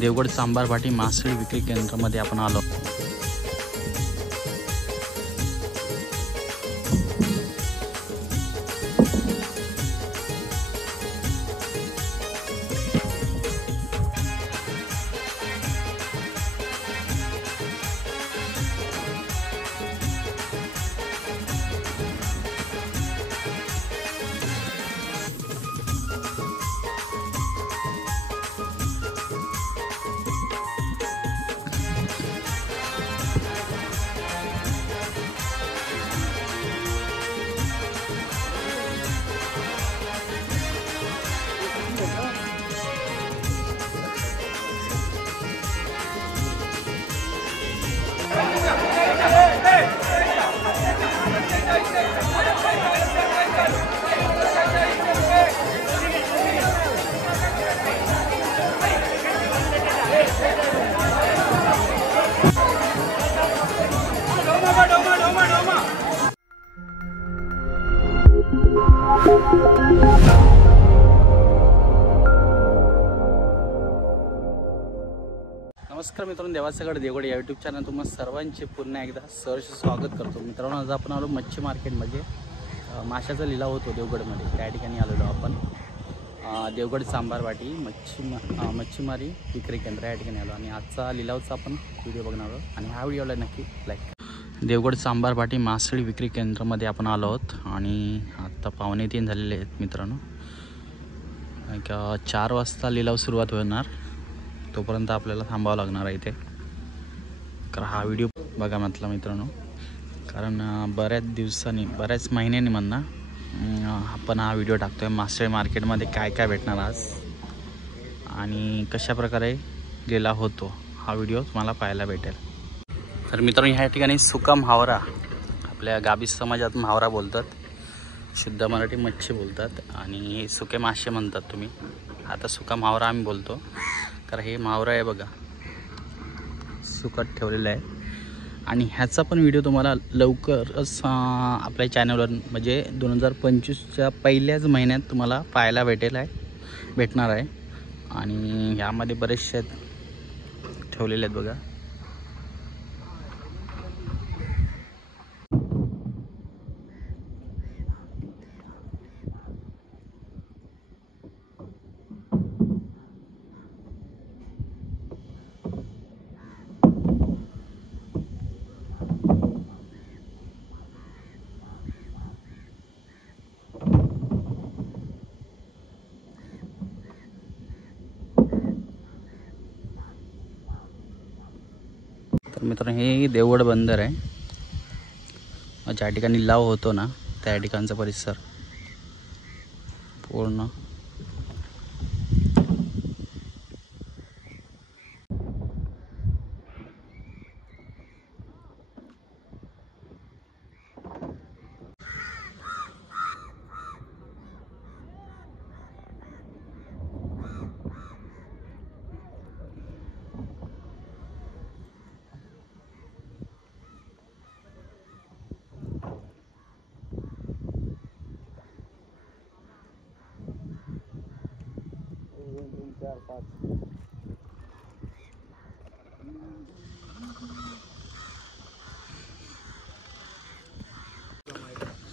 देवगड सांबार भाटी मासळी विक्री केंद्रामध्ये आपण आलो। नमस्कार मित्रांनो, देवासगड देवगड या यूट्यूब चॅनल तुम्हाला सर्वांचे पुन्हा एकदा सहर्ष स्वागत करतो। मित्रांनो, आज आपण आलो मच्छी मार्केटमध्ये। माशाचा लिलाव होतो देवगडमध्ये, त्या ठिकाणी आलेलो आपण। देवगड सांबार वाटी मच्छीमारी विक्री केंद्र या ठिकाणी आलो आणि आजचा लिलावचा आपण व्हिडिओ बघणार आहोत आणि हा व्हिडिओला नक्की लाईक करा। देवगड सांबार वाटी मासळी विक्री केंद्रामध्ये आपण आलो आहोत आणि आत्ता 2:45 झालेले आहेत मित्रांनो। 4 वाजता लिलाव सुरुवात होणार, तोपर्यंत आपल्याला थांबावं लागणार आहे इथे। कारण हा व्हिडिओ बघा म्हटलं मित्रांनो, कारण बऱ्याच महिन्यांनी म्हणा आपण हा व्हिडिओ टाकतोय। मासळी मार्केटमध्ये काय काय भेटणार आज आणि कशा प्रकारे लिलाव होतो हा व्हिडिओ तुम्हाला पाहायला भेटेल। तर मित्रांनो, ह्या ठिकाणी सुका म्हावरा, आपल्या गाभी समाजात म्हावरा बोलतात, शुद्ध मराठी मच्छी बोलतात आणि सुके मासे म्हणतात तुम्ही। आता सुका म्हावरा आम्ही बोलतो, कारण हे म्हावरा आहे बघा, सुकट ठेवलेलं आहे। आणि ह्याचा पण व्हिडिओ तुम्हाला लवकरच आपल्या चॅनलवर म्हणजे 2025च्या पहिल्याच महिन्यात तुम्हाला पाहायला भेटणार आहे। आणि ह्यामध्ये बरेचसे ठेवलेले आहेत बघा। तर मित्रांनो, हे देवगड बंदर आहे, ज्या ठिकाणी लिलाव होतो ना त्या ठिकाणचा परिसर पूर्ण।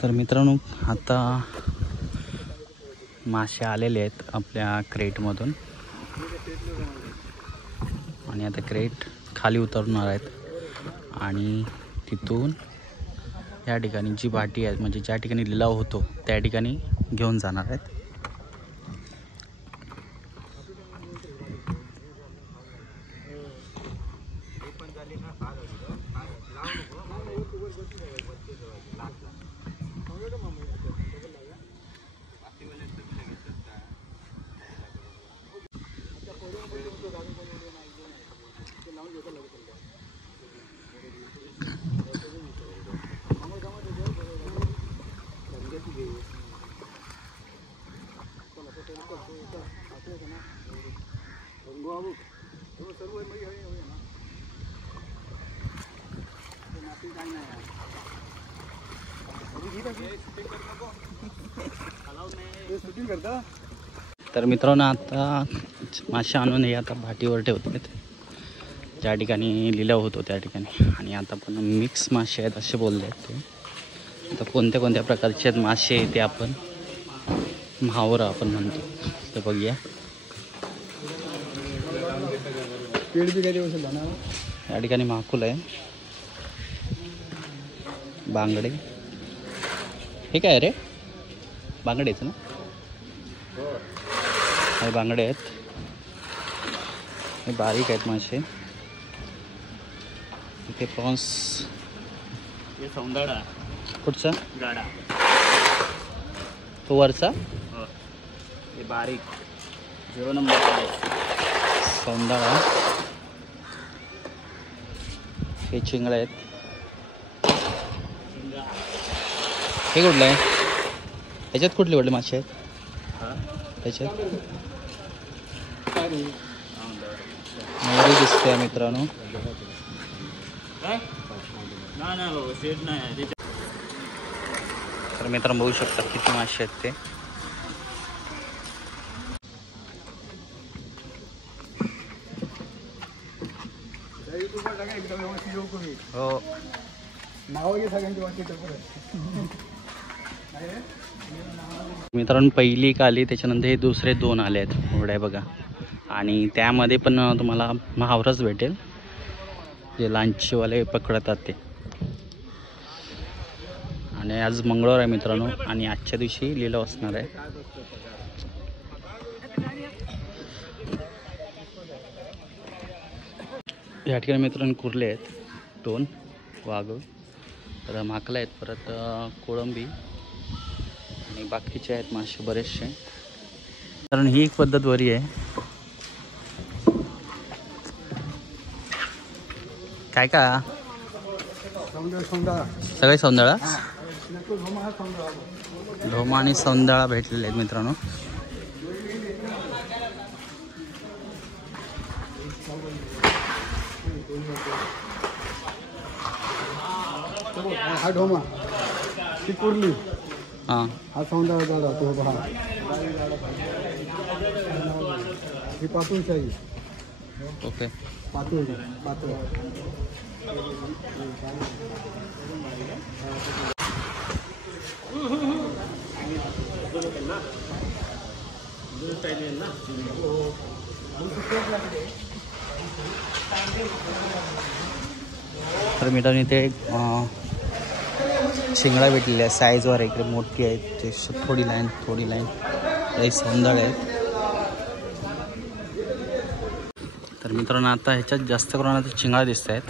तर मित्रांनो, आता मासे आलेले आहेत आपल्या क्रेटमधून आणि आता क्रेट खाली उतरणार आहेत आणि तिथून या ठिकाणी जी भाटी आहे म्हणजे ज्या ठिकाणी लिलाव होतो त्या ठिकाणी घेऊन जाणार आहेत। तर मित्रांनो आता मासे आणून हे आता भाटीवर ठेवतात, ज्या ठिकाणी लिलाव होतो त्या ठिकाणी. आणि आता पण मिक्स मासे आहेत असे बोलले आहेत ते. आता कोणत्या कोणत्या प्रकारचे आहेत मासे ते आपण म्हावरं आपण म्हणतो ते बघूया. या ठिकाणी माकुल आहे, बांगडे. हे काय रे, बांगडेच ना, हे बांगडे आहेत, हे बारीक आहेत मासे. इथे प्रॉन्स, हे सौंदळा कुठचा गाडा, तो वरचा, हे बारीक 0 नंबर सौंदळा. हे चिंगळे आहेत. हे कुठलं आहे, ह्याच्यात कुठले कुठले मासे आहेत ह्याच्यात? मोरी दिसते मित्रांनो. तर मित्रांनो बघू शकता किती मासे आहेत ते. हो, मित्रांनो पहिली एक आली, त्याच्यानंतर हे दुसरे 2 आले आहेत होड्या बघा. आणि त्यामध्ये पण तुम्हाला महावरच भेटेल, जे लांचीवाले पकडतात ते. आणि आज मंगळवार आहे मित्रांनो, आणि आजच्या दिवशी लिलाव असणार आहे. या ठिकाणी मित्रांनो कुर्ले आहेत 2, वाघ, तर माकला आहेत, परत कोळंबी आणि बाकीचे आहेत मासे बरेचसे. कारण ही एक पद्धत बरी आहे. काय का सगळे सौंदळा, ढोमा आणि सौंदळा भेटलेले आहेत मित्रांनो. हा ढोमा, ती कुर्ली, हां, हा सौंदळा गाडा, तो पहा, ही पातूळशाही, ओके. पातूळ पातूळ. तर मित्रांनो इथे शिंगडा भेटलेला आहे साईजवर, इकडे मोठी आहेत, ते थोडी लाईन काही सौंदळ आहेत. तर मित्रांनो आता ह्याच्यात जास्त प्रमाणात चिंगळा दिसत आहेत.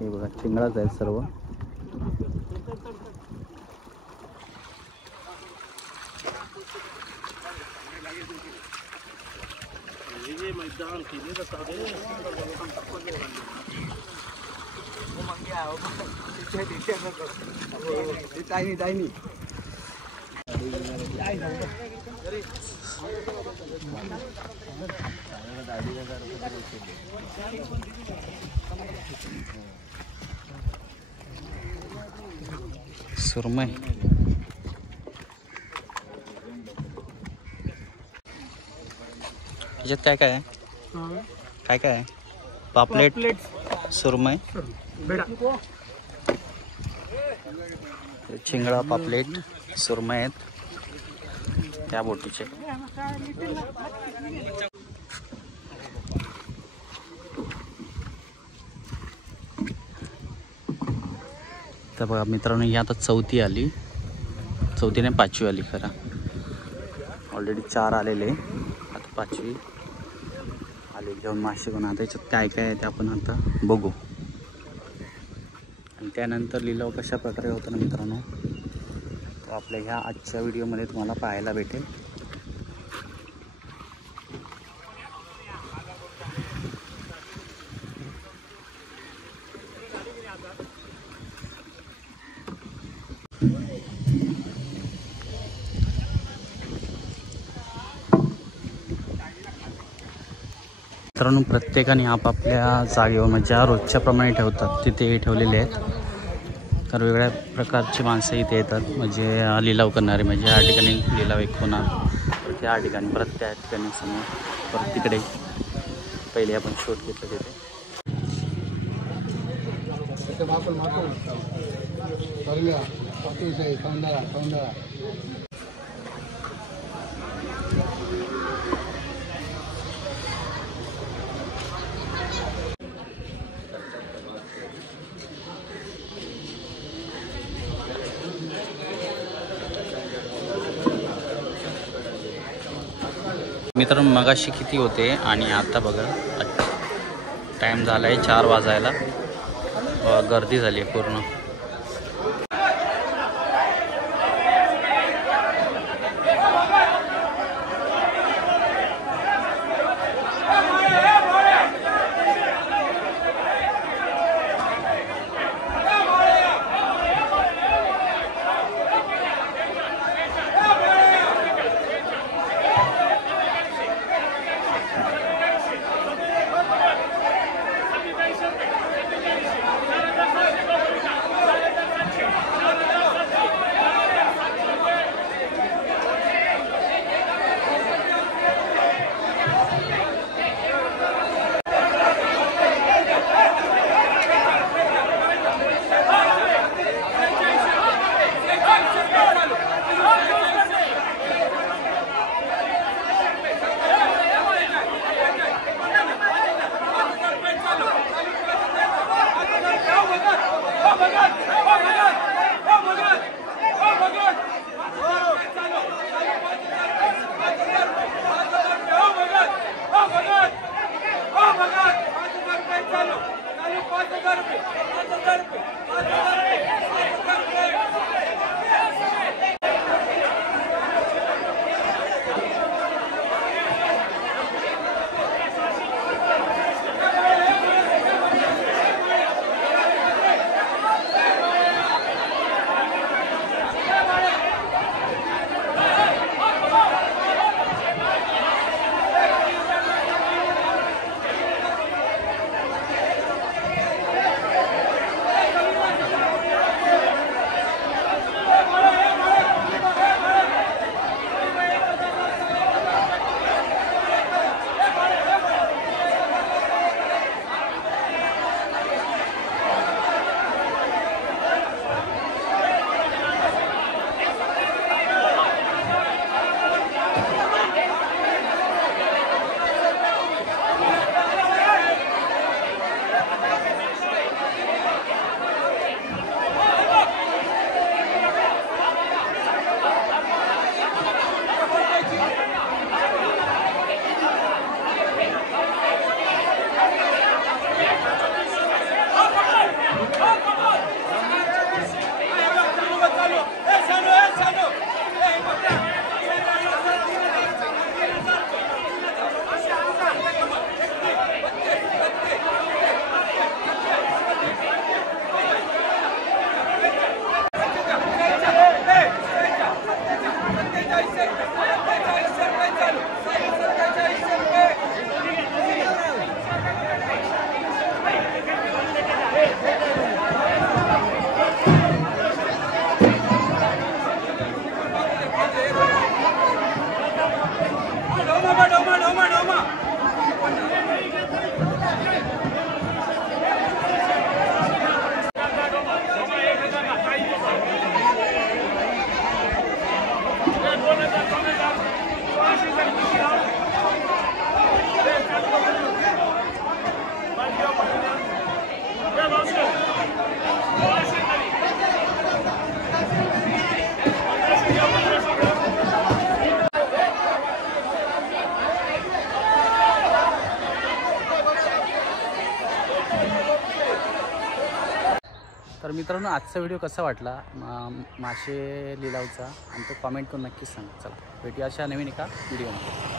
हे बघा चिंगळाच आहेत सर्व. सुरमई, ह्याच्यात काय काय आहे, काय काय आहे? पापलेट, सुरमई, चिंगळा, पापलेट, सुरमई आहेत त्या बोटीचे. तर बघा मित्रांनो ही आता चौथी आली, चौथी नाही 5वी आली खरा. ऑलरेडी 4 आलेले, आता 5वी आले घेऊन मासे घेऊन. आता याच्यात काय काय आहे ते आपण आता बघू, आणि त्यानंतर लिलाव कशा प्रकारे होतो ना मित्रांनो, तो आपल्या ह्या आजच्या व्हिडिओमध्ये तुम्हाला पाहायला भेटेल. मित्रांनो प्रत्येकाने आपापल्या जागेवर म्हणजे ज्या रोजच्या प्रमाणे ठेवतात तिथे ठेवलेले आहेत. तर वेगळ्या प्रकारची माणसं इथे येतात म्हणजे लिलाव करणारे म्हणजे या ठिकाणी लिलाव एक होणार परत या ठिकाणी परत त्या ठिकाणी समोर परत तिकडे पहिले आपण शूट घेतलं तिथे. मित्रांनो मगाशी किती होते आणि आता बघा टाईम झाला आहे 4 वाजायला. गर्दी झाली आहे पूर्ण. तर मित्रांनो आजचा व्हिडिओ कसा वाटला मासे लिलावचा आणि तो कॉमेंट करून नक्कीच सांगा. चला भेटूया अशा नवीन एका व्हिडिओमध्ये.